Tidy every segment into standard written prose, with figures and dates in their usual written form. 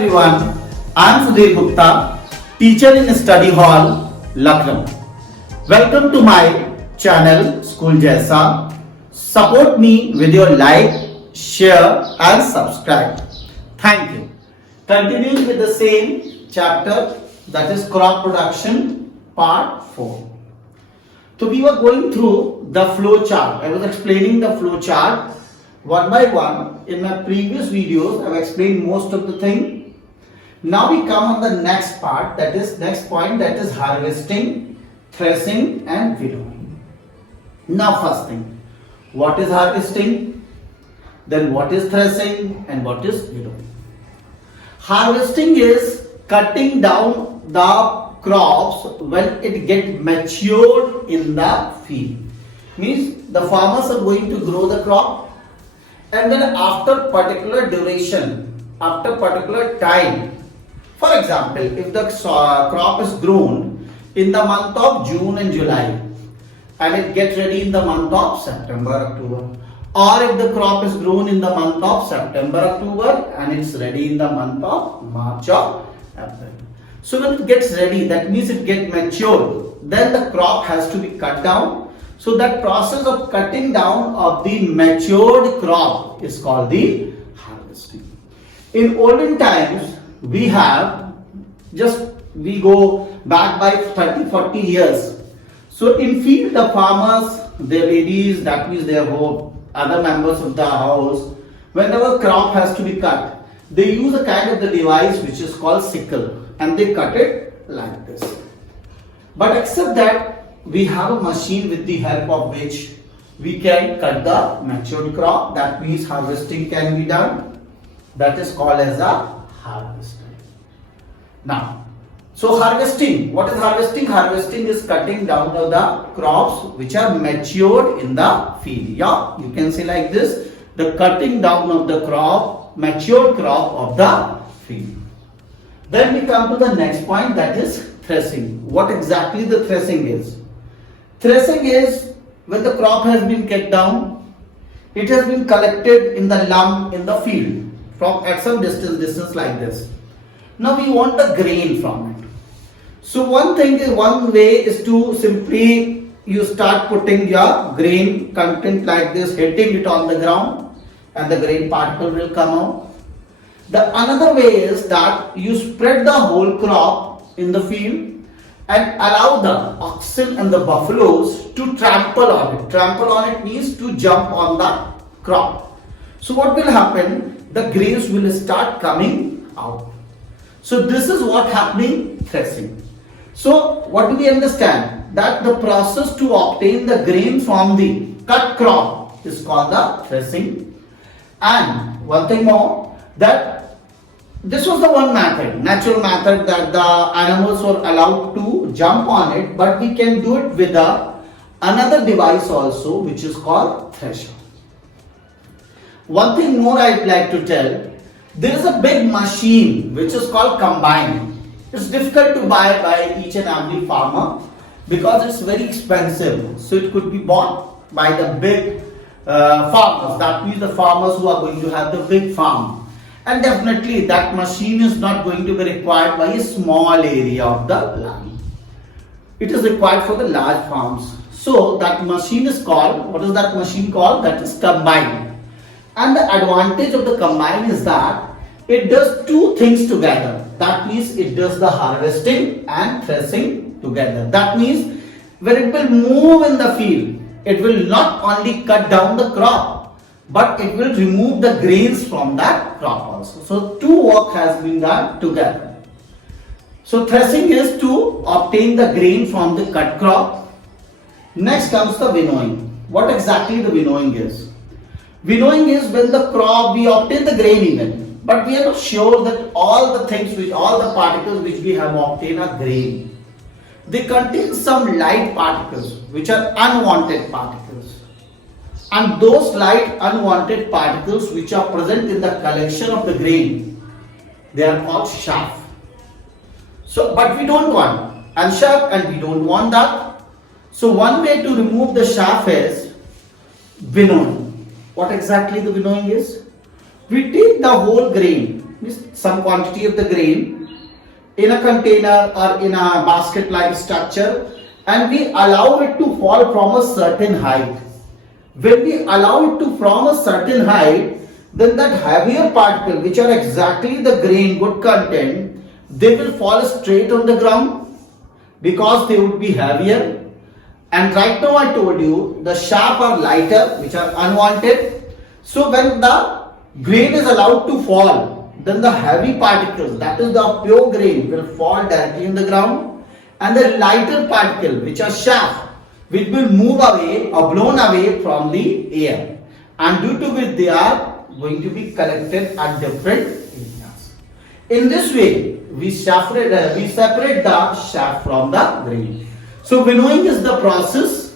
everyone, I am Sudhir Gupta, teacher in Study Hall, Lucknow. Welcome to my channel School Jaisa. Support me with your like, share and subscribe. Thank you. Continuing with the same chapter, that is crop production part 4. So we were going through the flow chart. I was explaining the flow chart one by one. In my previous videos, I have explained most of the thing. Now we come on the next part, that is next point, that is harvesting, threshing and winnowing. Now first thing, what is harvesting? Then what is threshing and what is winnowing? Harvesting is cutting down the crops when it get matured in the field. Means the farmers are going to grow the crop, and then after particular duration, after particular time, for example, if the crop is grown in the month of June and July and it gets ready in the month of September, October, or if the crop is grown in the month of September, October and it's ready in the month of March or April. So when it gets ready, that means it gets matured, then the crop has to be cut down. So that process of cutting down of the matured crop is called the harvesting. In olden times, we go back by 30-40 years. So in field, the farmers, their ladies, that means their other members of the house, whenever crop has to be cut, they use a kind of the device which is called sickle, and they cut it like this. But except that, we have a machine with the help of which we can cut the matured crop. That means harvesting can be done. That is called as a harvesting. Now, so harvesting, what is harvesting? Harvesting is cutting down of the crops which are matured in the field. Yeah, you can say like this, the cutting down of the crop, matured crop of the field. Then we come to the next point, that is threshing. What exactly the threshing is? Threshing is when the crop has been cut down, it has been collected in the lump in the field from at some distance like this. Now we want the grain from it. So one way is to simply you start putting your grain content like this, hitting it on the ground, and the grain particle will come out. The another way is that you spread the whole crop in the field and allow the oxen and the buffaloes to trample on it. Trample on it means to jump on the crop. So what will happen? The grains will start coming out. So this is what happening threshing. So what do we understand? That the process to obtain the grain from the cut crop is called the threshing. And one thing more, that this was the one method, natural method, that the animals were allowed to jump on it, but we can do it with another device also, which is called thresher. One thing more I'd like to tell, there is a big machine which is called combine. It's difficult to buy by each and every farmer because it's very expensive. So it could be bought by the big farmers, that means the farmers who are going to have the big farm. And definitely that machine is not going to be required by a small area of the land. It is required for the large farms. So that machine is called, what is that machine called? That is combine. And the advantage of the combine is that it does two things together. That means it does the harvesting and threshing together. That means when it will move in the field, it will not only cut down the crop, but it will remove the grains from that crop also. So two work has been done together. So threshing is to obtain the grain from the cut crop. Next comes the winnowing. What exactly the winnowing is? Winnowing is when the crop, we obtain the grain even, but we are not sure that all the particles which we have obtained are grain. They contain some light particles which are unwanted particles. And those light unwanted particles which are present in the collection of the grain, they are called chaff. So, but we don't want chaff, and we don't want that. So one way to remove the chaff is winnowing. What exactly the winnowing is? We take the whole grain means some quantity of the grain in a container or in a basket like structure, and we allow it to fall from a certain height. When we allow it to from a certain height, then that heavier particle, which are exactly the grain good content, they will fall straight on the ground because they would be heavier. And right now I told you the sharp are lighter, which are unwanted. So when the grain is allowed to fall, then the heavy particles, that is the pure grain, will fall directly in the ground, and the lighter particle, which are sharp, which will move away or blown away from the air, and due to which they are going to be collected at different areas. In this way, we separate the shaft from the grain. So winnowing is the process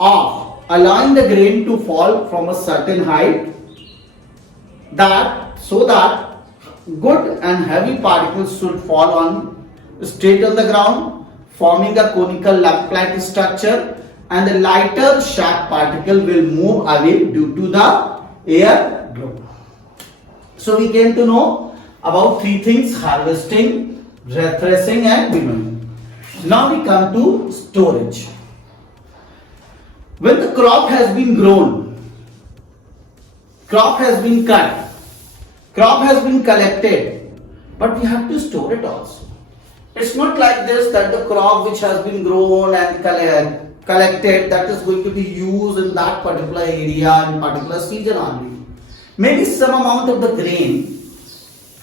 of allowing the grain to fall from a certain height, so that good and heavy particles should fall on straight on the ground, forming a conical lump-like structure, and the lighter sharp particle will move away due to the air flow. So we came to know about three things: harvesting, threshing, and winnowing. Now we come to storage. When the crop has been grown, crop has been cut, crop has been collected, but we have to store it also. It's not like this that the crop which has been grown and collected, that is going to be used in that particular area in particular season only. Maybe some amount of the grain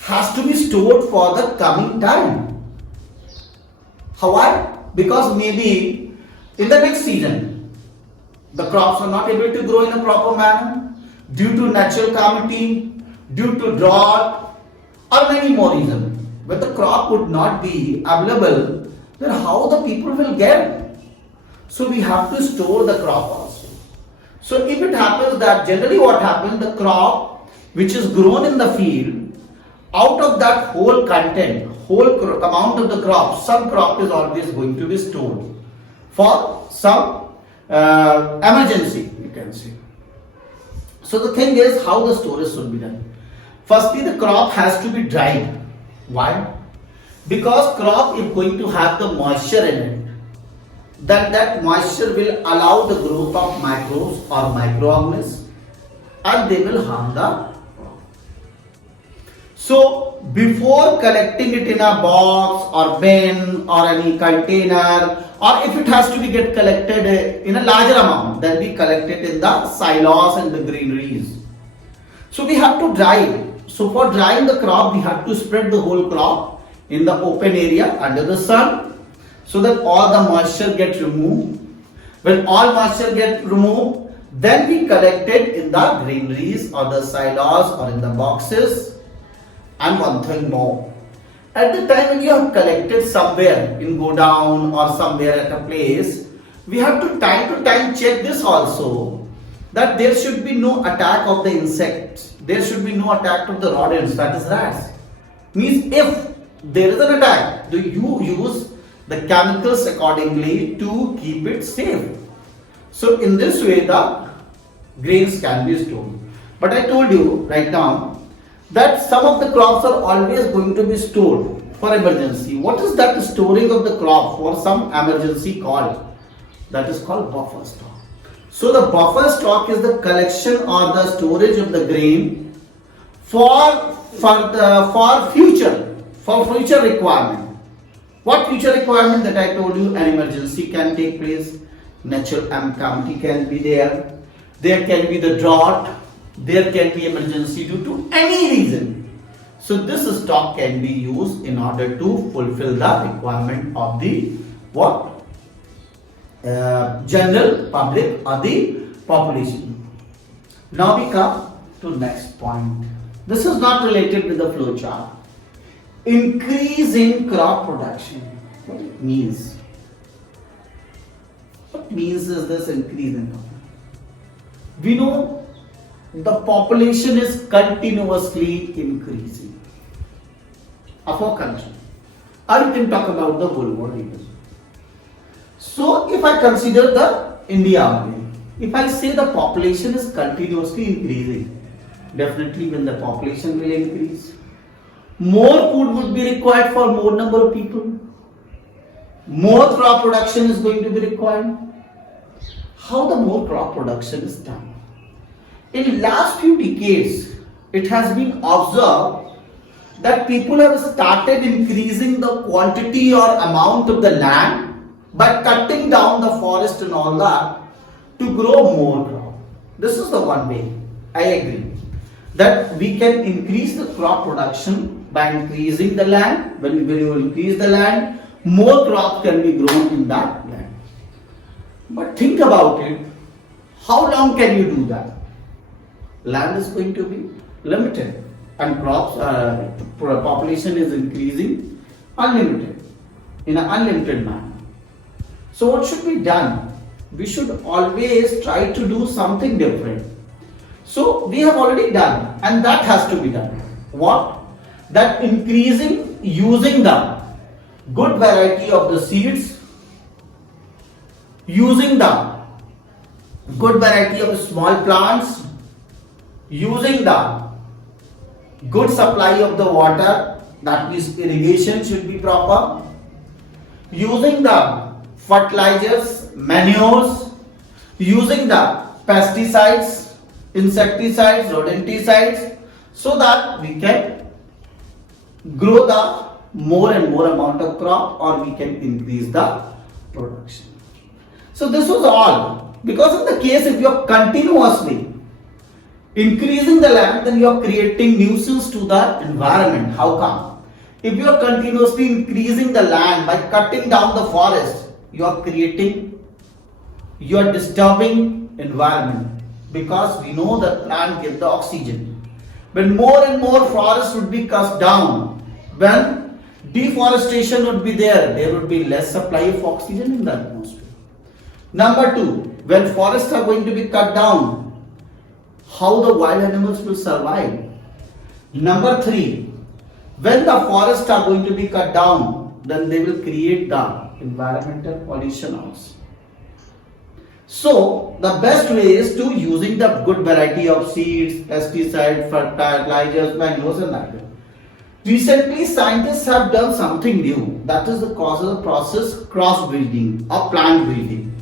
has to be stored for the coming time. Why? Because maybe in the next season the crops are not able to grow in a proper manner due to natural calamity, due to drought, or many more reasons. When the crop would not be available, then how the people will get? So we have to store the crop also. So if it happens that generally what happens, the crop which is grown in the field, out of that whole content, whole amount of the crop, some crop is always going to be stored for some emergency, you can say. So the thing is how the storage should be done. Firstly, the crop has to be dried. Why? Because crop is going to have the moisture in it. That moisture will allow the growth of microbes or microorganisms, and they will harm the crop. So before collecting it in a box or bin or any container, or if it has to be get collected in a larger amount, then we collect it in the silos and the granaries. So we have to dry it. So for drying the crop, we have to spread the whole crop in the open area under the sun, so that all the moisture gets removed. When all moisture gets removed, then we collect it in the granaries or the silos or in the boxes. And one thing more, at the time when you have collected somewhere in go down or somewhere at a place, we have to time check this also, that there should be no attack of the insects, there should be no attack of the rodents, that is rats. Means if there is an attack, do you use the chemicals accordingly to keep it safe. So in this way the grains can be stored. But I told you right now that some of the crops are always going to be stored for emergency. What is that storing of the crop for some emergency called? That is called buffer stock. So the buffer stock is the collection or the storage of the grain for future requirement. What future requirement? That I told you, an emergency can take place, natural calamity can be there can be the drought, there can be emergency due to any reason. So this stock can be used in order to fulfill the requirement of the general public or the population. Now we come to next point. This is not related with the flow chart. Increase in crop production. What it means? What means is this increase in crop? We know the population is continuously increasing of our country. Or you can talk about the whole world even. So if I consider the India only, if I say the population is continuously increasing, definitely when the population will increase, more food would be required for more number of people. More crop production is going to be required. How the more crop production is done? In last few decades, it has been observed that people have started increasing the quantity or amount of the land by cutting down the forest and all that to grow more crop. This is the one way. I agree that we can increase the crop production by increasing the land. When you increase the land, more crop can be grown in that land. But think about it. How long can you do that? Land is going to be limited and crops population is increasing unlimited in an unlimited manner. So what should be done? We should always try to do something different. So we have already done, and that has to be done. What? That increasing using the good variety of the seeds, using the good variety of small plants, using the good supply of the water, that means irrigation should be proper, using the fertilizers, manures, using the pesticides, insecticides, rodenticides, so that we can grow the more and more amount of crop, or we can increase the production. So this was all. Because in the case if you are continuously increasing the land, then you are creating nuisance to the environment. How come? If you are continuously increasing the land by cutting down the forest, you are disturbing environment, because we know that plant gives the oxygen. When more and more forests would be cut down, when deforestation would be there would be less supply of oxygen in the atmosphere. Number two, when forests are going to be cut down, how the wild animals will survive? Number three, when the forests are going to be cut down, then they will create the environmental pollution also. So the best way is to using the good variety of seeds, pesticides, fertilizers, manures and that. Recently scientists have done something new, that is the causal process cross breeding or plant breeding.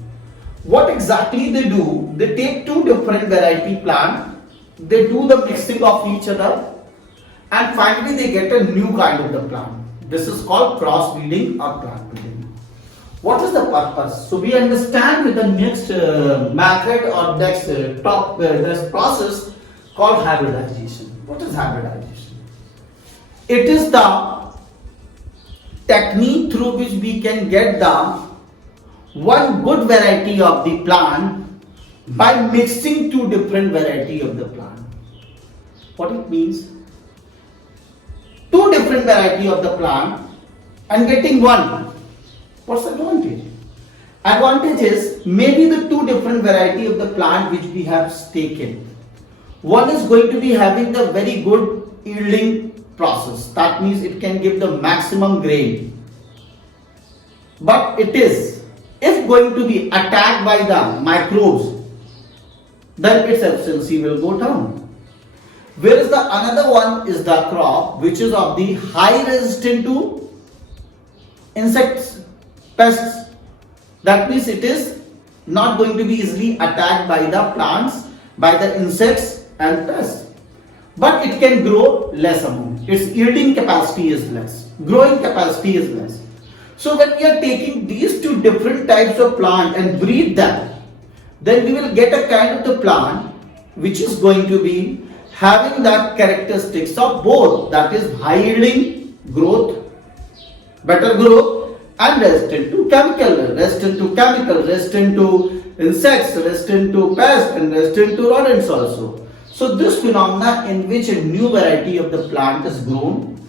What exactly they do? They take two different variety plant, they do the mixing of each other, and finally they get a new kind of the plant. This is called cross breeding or plant breeding. What is the purpose? So we understand with the next method or next process called hybridization. What is hybridization? It is the technique through which we can get the one good variety of the plant by mixing two different variety of the plant. What it means? Two different variety of the plant and getting one. What's the advantage? Advantage is maybe the two different variety of the plant which we have taken. One is going to be having the very good yielding process. That means it can give the maximum grain. But it is, if going to be attacked by the microbes, then its efficiency will go down. Whereas the another one is the crop which is of the high resistant to insects, pests. That means it is not going to be easily attacked by the plants, by the insects and pests. But it can grow less amount. Its yielding capacity is less. Growing capacity is less. So when we are taking these two different types of plant and breed them, then we will get a kind of the plant which is going to be having that characteristics of both, that is high yielding growth, better growth, and resistant to chemical, resistant to insects, resistant to pests and resistant to rodents also. So this phenomena in which a new variety of the plant is grown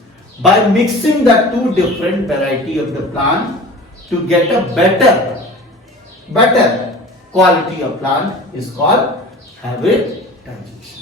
by mixing the two different variety of the plant to get a better quality of plant is called hybridization.